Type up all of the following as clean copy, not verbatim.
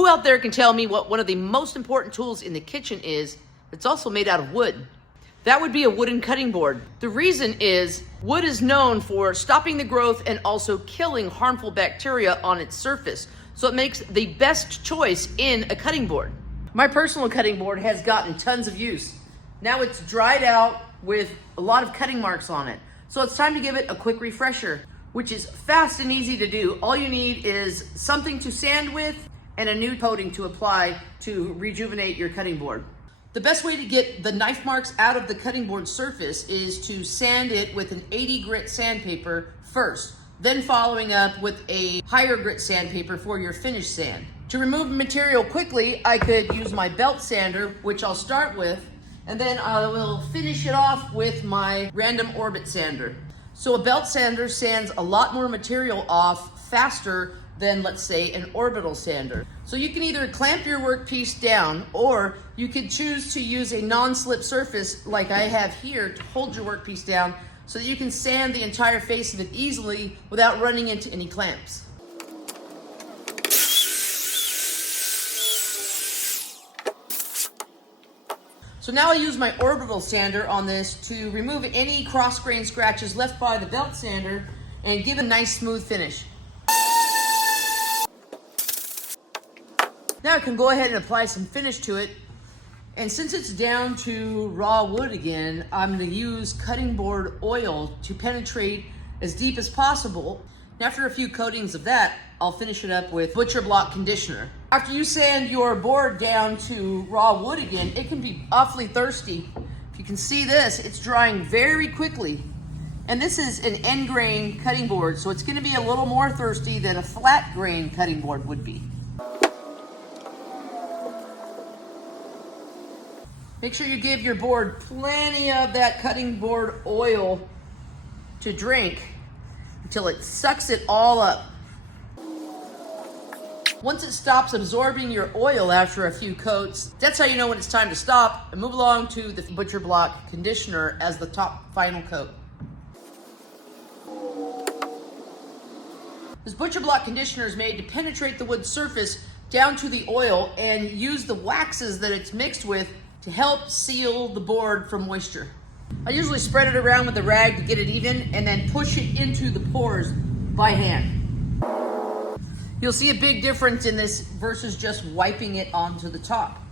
Who out there can tell me what one of the most important tools in the kitchen is that's also made out of wood? That would be a wooden cutting board. The reason is wood is known for stopping the growth and also killing harmful bacteria on its surface. So it makes the best choice in a cutting board. My personal cutting board has gotten tons of use. Now it's dried out with a lot of cutting marks on it. So it's time to give it a quick refresher, which is fast and easy to do. All you need is something to sand with and a new coating to apply to rejuvenate your cutting board. The best way to get the knife marks out of the cutting board surface is to sand it with an 80 grit sandpaper first, then following up with a higher grit sandpaper for your finish sand. To remove material quickly, I could use my belt sander, which I'll start with, and then I will finish it off with my random orbit sander. So a belt sander sands a lot more material off faster than, let's say, an orbital sander. So you can either clamp your workpiece down, or you could choose to use a non-slip surface like I have here to hold your workpiece down so that you can sand the entire face of it easily without running into any clamps. So now I use my orbital sander on this to remove any cross grain scratches left by the belt sander and give a nice smooth finish. Now I can go ahead and apply some finish to it. And since it's down to raw wood again, I'm going to use cutting board oil to penetrate as deep as possible. And after a few coatings of that, I'll finish it up with Butcher Block conditioner. After you sand your board down to raw wood again, it can be awfully thirsty. If you can see this, it's drying very quickly. And this is an end grain cutting board, so it's going to be a little more thirsty than a flat grain cutting board would be. Make sure you give your board plenty of that cutting board oil to drink until it sucks it all up. Once it stops absorbing your oil after a few coats, that's how you know when it's time to stop and move along to the Butcher Block conditioner as the top final coat. This Butcher Block conditioner is made to penetrate the wood surface down to the oil and use the waxes that it's mixed with to help seal the board from moisture. I usually spread it around with a rag to get it even and then push it into the pores by hand. You'll see a big difference in this versus just wiping it onto the top.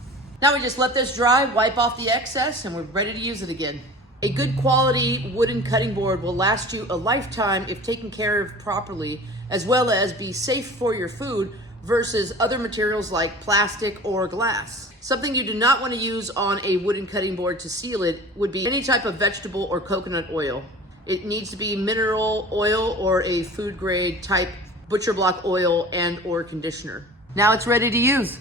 Now we just let this dry, wipe off the excess, and we're ready to use it again. A good quality wooden cutting board will last you a lifetime if taken care of properly, as well as be safe for your food versus other materials like plastic or glass. Something you do not want to use on a wooden cutting board to seal it would be any type of vegetable or coconut oil. It needs to be mineral oil or a food grade type Butcher Block oil and or conditioner. Now it's ready to use.